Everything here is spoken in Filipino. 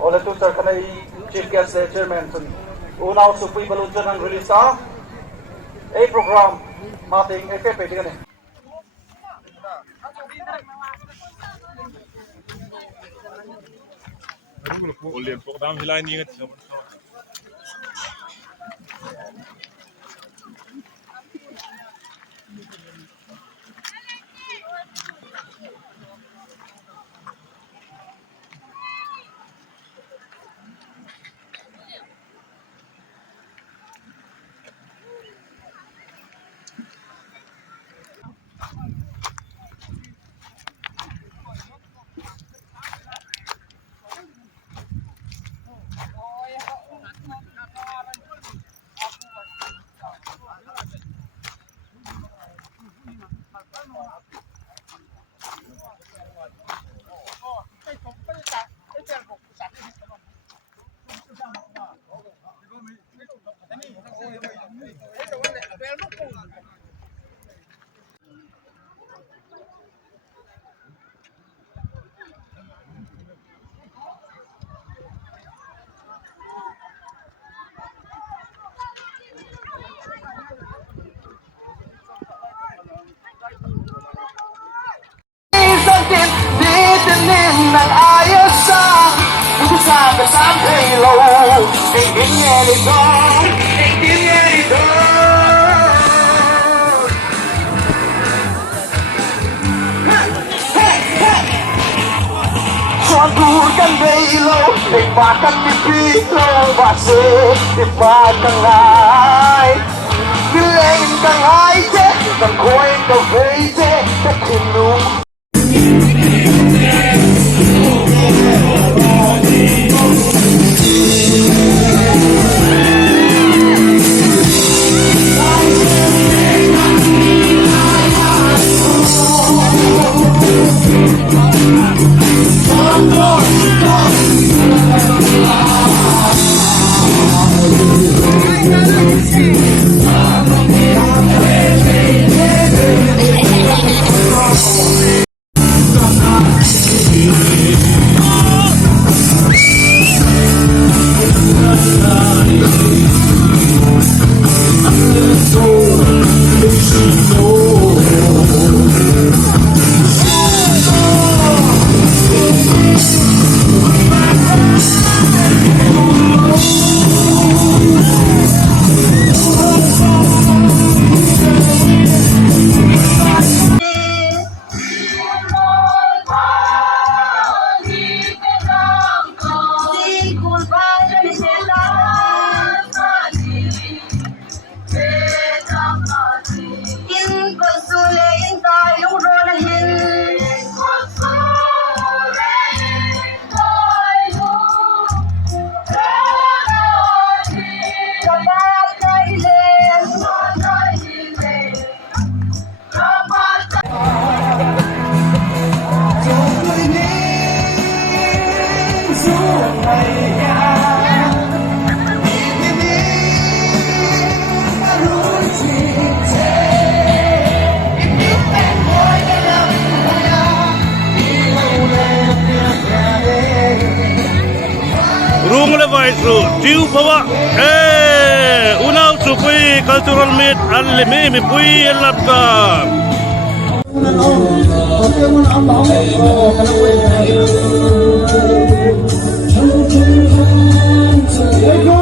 Oleh tu sir kanai chief guest chairman unaw supui balunjon ang release a program mating FFP dengan ni. Boleh program hilang ni kan. Ng ayos sa Usap sa halo Tingin niya nito Tingin niya nito Suagukan belo Ipakan pipito Base Ipakan ay Bilangin kang ay Kang koin kang beite Kakinong Diu bawa unaw supui cultural meet al-limi pui elapka Let's go!